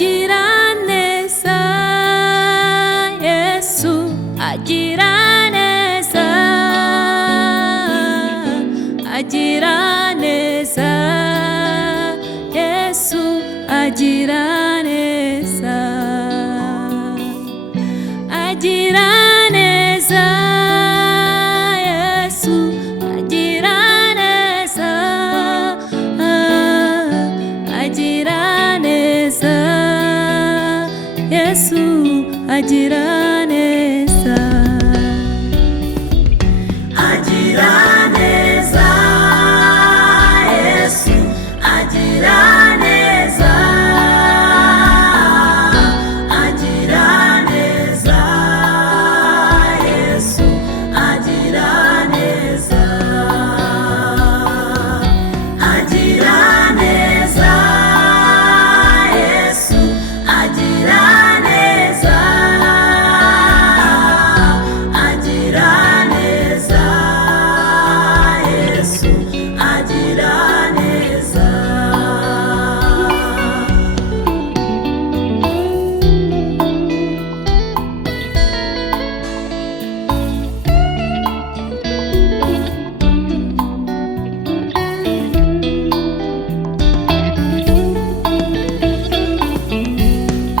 agira neza, Yesu agira neza, agira neza, Yesu agira neza, agira neza, Yesu agira neza, agira neza, Yesu agira neza, agira neza, Yesu agira neza, agira neza, Yesu agira neza, agira neza, Yesu agira neza, agira neza, Yesu agira neza.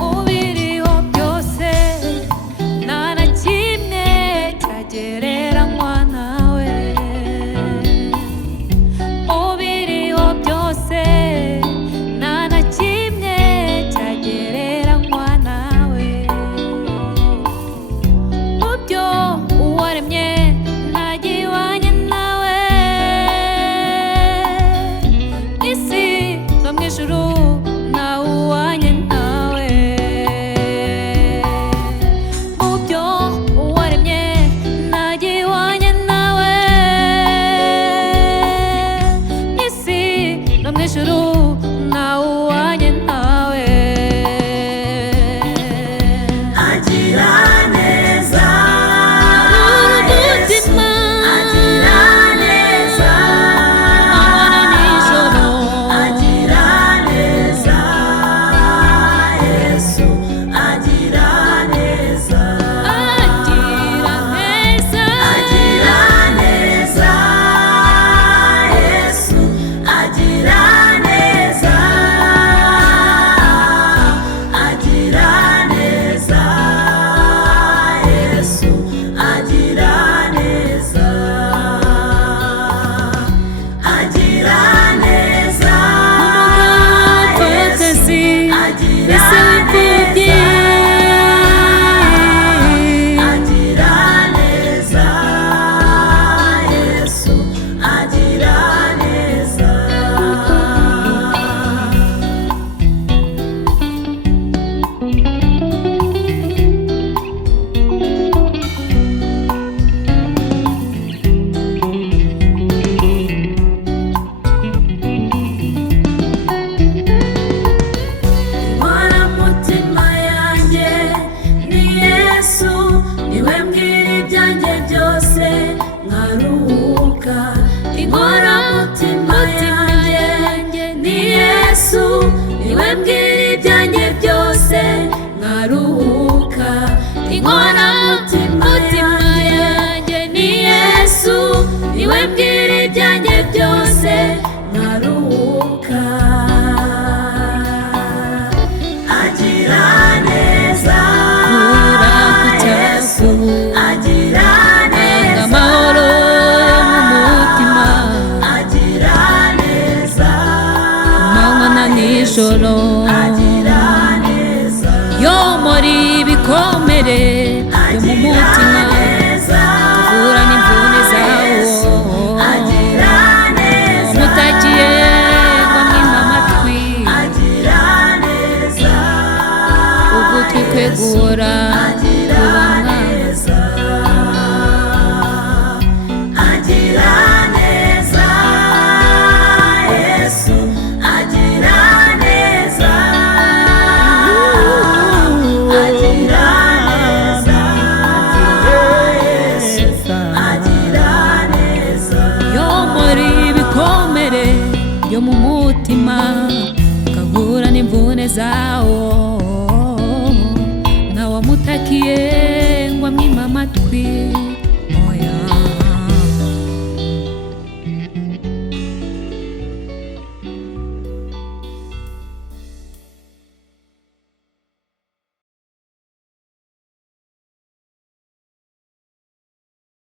ubiriho byose nta na kimwe cyagereranywa nawe, ubiriho byose nta na kimwe cyagereranywa nawe, mu byo uwaremye nta gihwanye nawe, isi no mu ijuru ntawe uhwanye nawe, mu byo uwaremye nta gihwanye nawe, isi no mu ijuru ntawe uhwanye nawe, Agira neza, umutima agira neza, abana nijoro, agira neza, Yesu agira neza, agira neza, agira neza, Yesu agira neza, agira neza, Yesu agira neza, agira neza, umupfakazi, agira ese w'imfubyi, agira neza, Yesu agira neza. Inkoramutima yanjye ni Yesu, niwe mbwira ibyanjye byose nkaruhuka. Inkoramutima yanjye ni Yesu, niwe mbwira ibyanjye byose nkaruhuka. Inkoramutima yanjye ni Yesu, niwe mbwira ibyanjye byose nkaruhuka. Agira neza, kura ku cyasu, agira neza, amahoro yo mu mutima, agira neza, amanywa na nijoro, agira neza, yomora ibikomere byo mu mutima, neza, uvura n'imvune zawo, agira neza, umutakiye wamwima amatwi, agira neza, ugutwi kwe guhora agira neza, agira neza, Yesu agira neza, agira neza, Yesu agira neza, yomora ibikomere byo mu mutima, ukavura n'imvune imvune zawo, nawamutakiye ngo amwime amatwi.